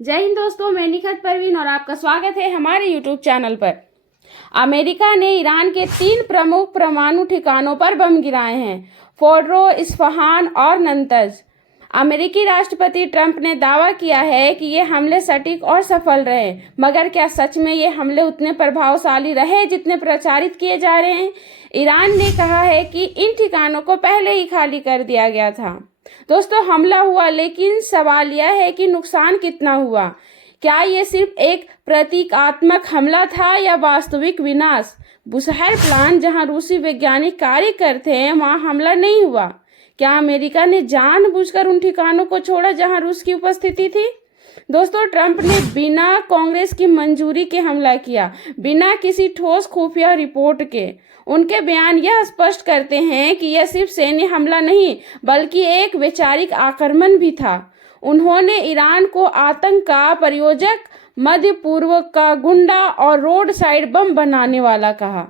जय हिंद दोस्तों, मैं निखत परवीन और आपका स्वागत है हमारे यूट्यूब चैनल पर। अमेरिका ने ईरान के 3 प्रमुख परमाणु ठिकानों पर बम गिराए हैं, फोर्डो, इस्फहान और नतंज। अमेरिकी राष्ट्रपति ट्रंप ने दावा किया है कि ये हमले सटीक और सफल रहे, मगर क्या सच में ये हमले उतने प्रभावशाली रहे जितने प्रचारित किए जा रहे हैं? ईरान ने कहा है कि इन ठिकानों को पहले ही खाली कर दिया गया था। दोस्तों, हमला हुआ, लेकिन सवाल यह है कि नुकसान कितना हुआ। क्या ये सिर्फ एक प्रतीकात्मक हमला था या वास्तविक विनाश? बुशहर प्लान, जहां रूसी वैज्ञानिक कार्य करते हैं, वहां हमला नहीं हुआ। क्या अमेरिका ने जानबूझकर उन ठिकानों को छोड़ा जहां रूस की उपस्थिति थी? दोस्तों, ट्रंप ने बिना कांग्रेस की मंजूरी के हमला किया, बिना किसी ठोस खुफिया रिपोर्ट के। उनके बयान यह स्पष्ट करते हैं कि यह सिर्फ सैन्य हमला नहीं, बल्कि एक वैचारिक आक्रमण भी था। उन्होंने ईरान को आतंक का प्रयोजक, मध्य पूर्व का गुंडा और रोड साइड बम बनाने वाला कहा।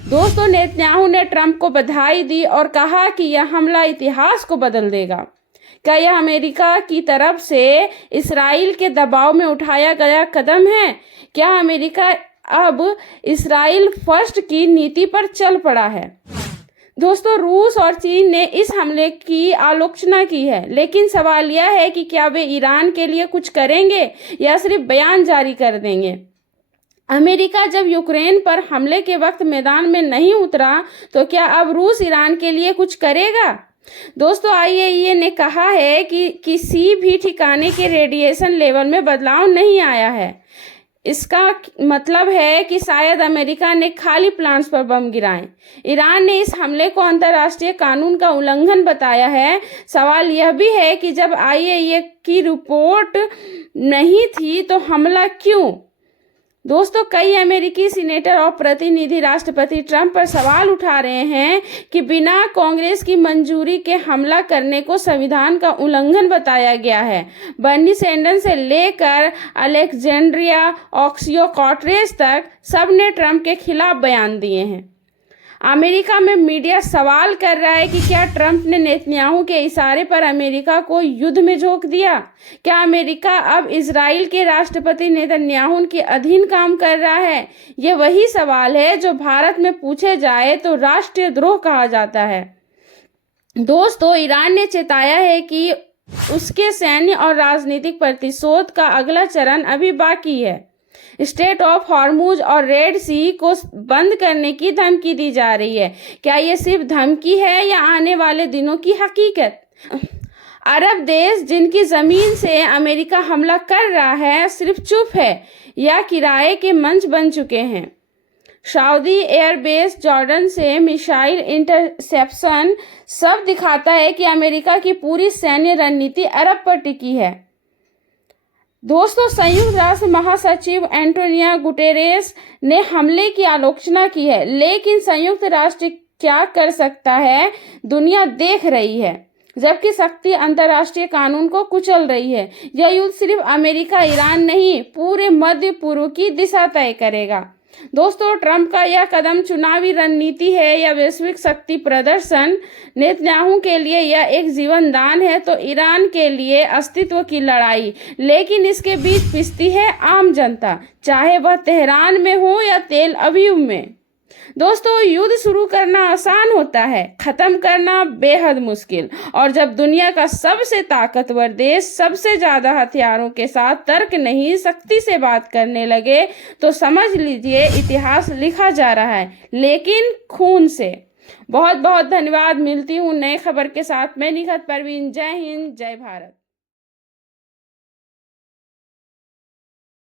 दोस्तों, नेतन्याहू ने ट्रंप को बधाई दी और कहा कि यह हमला इतिहास को बदल देगा। क्या यह अमेरिका की तरफ से इसराइल के दबाव में उठाया गया कदम है? क्या अमेरिका अब इसराइल फर्स्ट की नीति पर चल पड़ा है? दोस्तों, रूस और चीन ने इस हमले की आलोचना की है, लेकिन सवाल यह है कि क्या वे ईरान के लिए कुछ करेंगे या सिर्फ बयान जारी कर देंगे? अमेरिका जब यूक्रेन पर हमले के वक्त मैदान में नहीं उतरा, तो क्या अब रूस ईरान के लिए कुछ करेगा? दोस्तों, आईएईए ने कहा है कि किसी भी ठिकाने के रेडिएशन लेवल में बदलाव नहीं आया है। इसका मतलब है कि शायद अमेरिका ने खाली प्लांट्स पर बम गिराए। ईरान ने इस हमले को अंतर्राष्ट्रीय कानून का उल्लंघन बताया है। सवाल यह भी है कि जब आईएईए की रिपोर्ट नहीं थी तो हमला क्यों? दोस्तों, कई अमेरिकी सीनेटर और प्रतिनिधि राष्ट्रपति ट्रंप पर सवाल उठा रहे हैं कि बिना कांग्रेस की मंजूरी के हमला करने को संविधान का उल्लंघन बताया गया है। बर्नी सैंडर्स से लेकर अलेक्जेंड्रिया ऑक्सियो-कॉर्टेज तक सबने ट्रंप के खिलाफ बयान दिए हैं। अमेरिका में मीडिया सवाल कर रहा है कि क्या ट्रंप ने नेतन्याहू के इशारे पर अमेरिका को युद्ध में झोंक दिया? क्या अमेरिका अब इजराइल के राष्ट्रपति नेतन्याहू के अधीन काम कर रहा है? यह वही सवाल है जो भारत में पूछे जाए तो राष्ट्रीय द्रोह कहा जाता है। दोस्तों, ईरान ने चेताया है कि उसके सैन्य और राजनीतिक प्रतिशोध का अगला चरण अभी बाकी है। स्टेट ऑफ हॉर्मुज और रेड सी को बंद करने की धमकी दी जा रही है। क्या ये सिर्फ धमकी है या आने वाले दिनों की हकीकत? अरब देश जिनकी जमीन से अमेरिका हमला कर रहा है, सिर्फ चुप है या किराए के मंच बन चुके हैं। सऊदी एयरबेस, जॉर्डन से मिसाइल इंटरसेप्शन सब दिखाता है कि अमेरिका की पूरी सैन्य रणनीति अरब पर टिकी है। दोस्तों, संयुक्त राष्ट्र महासचिव एंटोनियो गुटेरेस ने हमले की आलोचना की है, लेकिन संयुक्त राष्ट्र क्या कर सकता है? दुनिया देख रही है, जबकि शक्ति अंतर्राष्ट्रीय कानून को कुचल रही है। यह युद्ध सिर्फ अमेरिका ईरान नहीं, पूरे मध्य पूर्व की दिशा तय करेगा। दोस्तों, ट्रंप का यह कदम चुनावी रणनीति है या वैश्विक शक्ति प्रदर्शन? नेतन्याहू के लिए यह एक जीवन दान है तो ईरान के लिए अस्तित्व की लड़ाई, लेकिन इसके बीच पिसती है आम जनता, चाहे वह तेहरान में हो या तेल अवीव में। दोस्तों, युद्ध शुरू करना आसान होता है, खत्म करना बेहद मुश्किल। और जब दुनिया का सबसे ताकतवर देश सबसे ज्यादा हथियारों के साथ तर्क नहीं, सख्ती से बात करने लगे, तो समझ लीजिए इतिहास लिखा जा रहा है, लेकिन खून से। बहुत बहुत धन्यवाद। मिलती हूँ नए खबर के साथ। मैं निखत परवीन। जय हिंद, जय भारत।